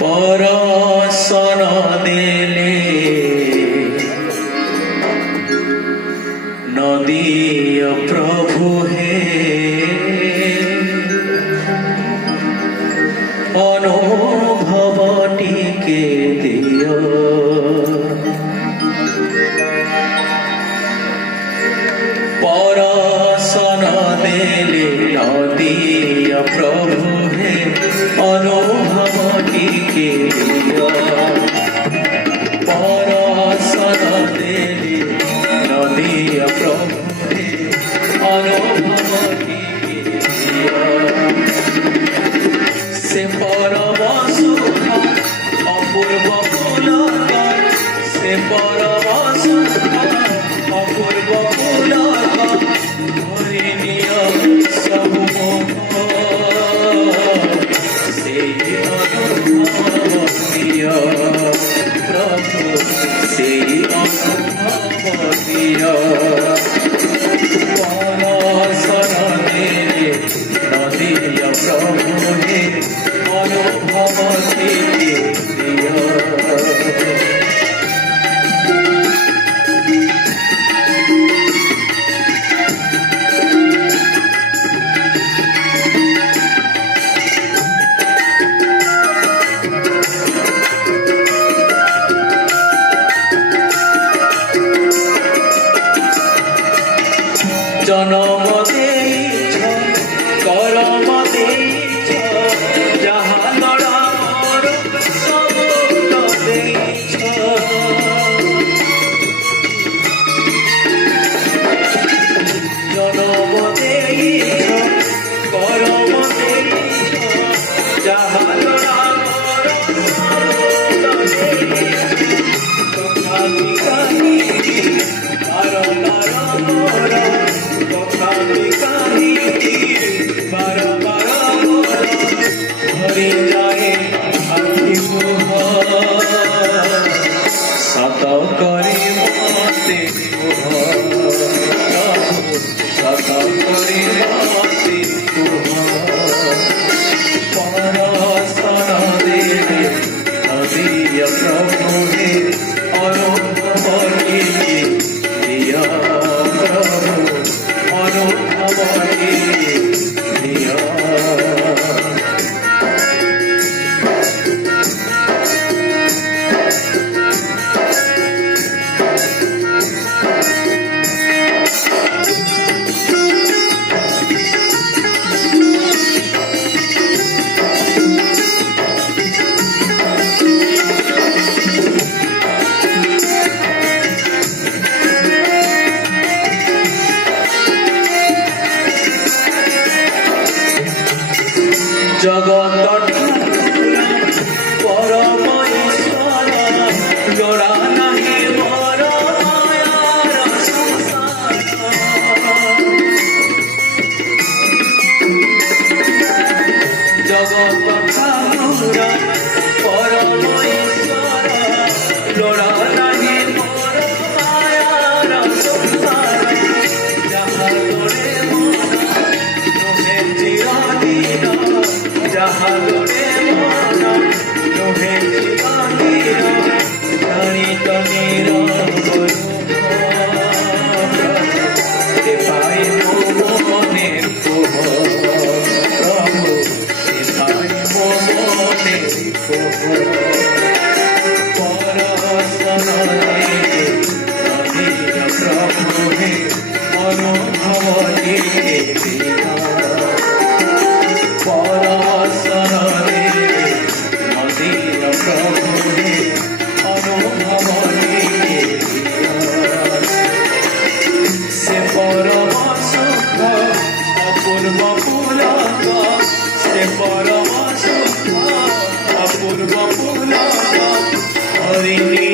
পরশন দেলে নদী প্রভু হে অনুভবটিকে দিও পরশন দেলে নদী প্রভু হে অনুভবটিকে দিও পরশন দেলে নদী প্রভু হে অনুভবটিকে দিও সে পরম সুখ অপূর্ব পুলক সে পরম সুখ অপূর্ব পুলক ধরে নিও সবু মুখ সেই অনুভব দিও প্রভু সেই অনুভব দিও পরশন দেলে নদী প্রভু হে অনুভবটিকে দিও জনম দেইছ করম দেইছ যাহা নড়ার সবুজ দেইছ জনম দেইছ করম দেইছ যাহা নড়ার সবুজ দেইছ তথাপি কাহিনী বারবার মোর তথাপি কাহিনী বারবার মোর ধরে যায় আখি মোহ সত করে মতে মোহ সত করে মতে মোহ পরশন দেলে নদী প্রভু হে অনুভবটিকে দিও প্রভু অনুভবটিকে দিও জগৎ পরম ঈশ্বর জোড়া নাহি মোর মায়ার সংসার জগৎ ঠাকুর পরম ঈশ্বর জোড়া নাহি মোর মায়ার সংসার যাহা তোরে মন তোহে চিরদিন যাহা তোরে মন তোহে চিরদিন জানিত নিরবরূপ সে পাই মো মনের কোহ প্রভু সে পাই মো মনের কোহ পরশন দেলে নদী প্রভু হে অনুভবটিকে দিও পরশন দেলে নদী প্রভু হে অনুভবটিকে দিও সে পরম সুখ অপূর্ব পুলক সে পরম সুখ অপূর্ব পুলক হরিণী